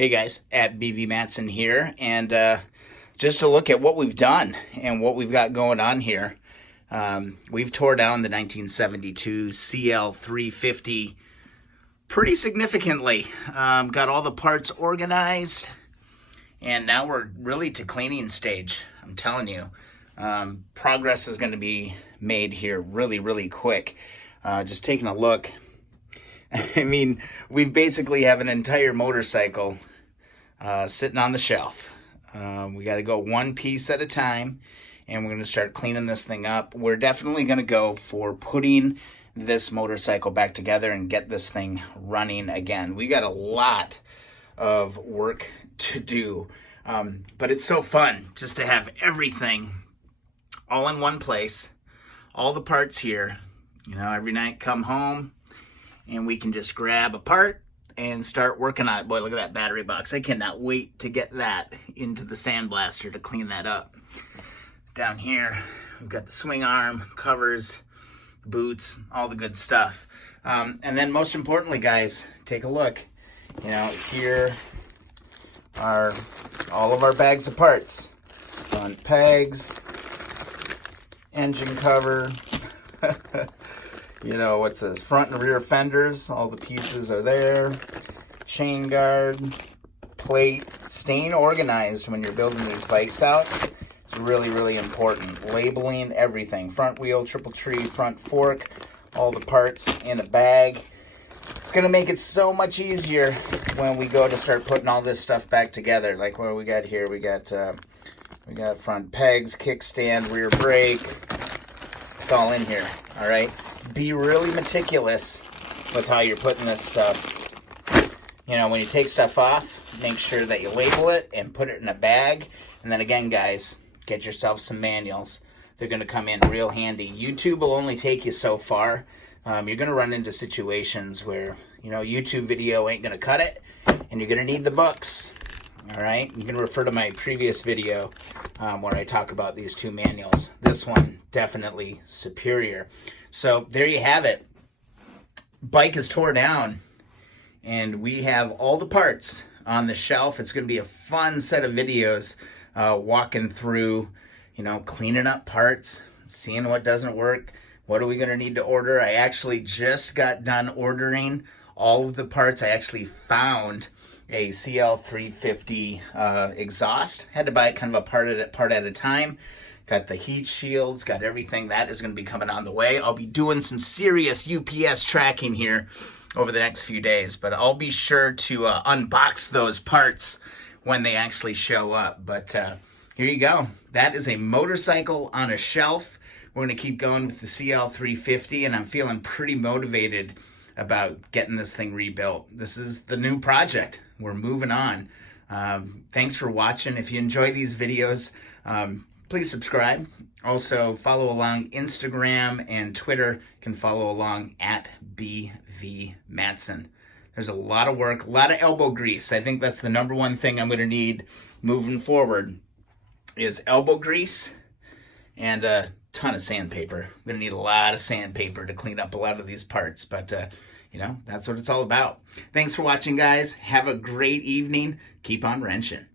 Hey guys, at BV Matson here, and just to look at what we've done and what we've got going on here. We've tore down the 1972 CL350 pretty significantly. Got all the parts organized, and now we're really to cleaning stage. I'm telling you, progress is going to be made here really quick. Just taking a look. I mean, we basically have an entire motorcycle sitting on the shelf. We got to go one piece at a time, and we're going to start cleaning this thing up. We're definitely going to go for putting this motorcycle back together and get this thing running again. We got a lot of work to do, but it's so fun just to have everything all in one place, all the parts here. You know, every night come home and we can just grab a part and start working on it. Boy, look at that battery box. I cannot wait to get that into the sandblaster to clean that up. Down here, we've got the swing arm, covers, boots, all the good stuff. And then most importantly, guys, take a look. You know, here are all of our bags of parts. Front pegs, engine cover, you know, what's this? Front and rear fenders, all the pieces are there. Chain guard, plate, staying organized when you're building these bikes out. It's really important. Labeling everything. Front wheel, triple tree, front fork, all the parts in a bag. It's going to make it so much easier when we go to start putting all this stuff back together. Like what we got here, we got front pegs, kickstand, rear brake. It's all in here, all right? Be really meticulous with how you're putting this stuff. You know, when you take stuff off, make sure that you label it and put it in a bag. And then again, guys, get yourself some manuals. They're going to come in real handy. YouTube will only take you so far. You're going to run into situations where, you know, YouTube video ain't going to cut it, and you're going to need the books. All right? You can refer to my previous video where I talk about these two manuals. This one, definitely superior. So there you have it. Bike is tore down, and we have all the parts on the shelf. It's going to be a fun set of videos walking through, you know, cleaning up parts, seeing what doesn't work, what are we going to need to order. I actually just got done ordering all of the parts. I actually found a CL350 exhaust. Had to buy it kind of a part at a time. Got the heat shields, got everything. That is going to be coming on the way. I'll be doing some serious UPS tracking here over the next few days, but I'll be sure to unbox those parts when they actually show up. But here you go. That is a motorcycle on a shelf. We're going to keep going with the CL350, and I'm feeling pretty motivated about getting this thing rebuilt. This is the new project. We're moving on. Thanks for watching. If you enjoy these videos, please subscribe. Also, follow along Instagram and Twitter. You can follow along at BV Matson. There's a lot of work, a lot of elbow grease. I think that's the number one thing I'm going to need moving forward is elbow grease and a ton of sandpaper. I'm going to need a lot of sandpaper to clean up a lot of these parts, but you know, that's what it's all about. Thanks for watching, guys. Have a great evening. Keep on wrenching.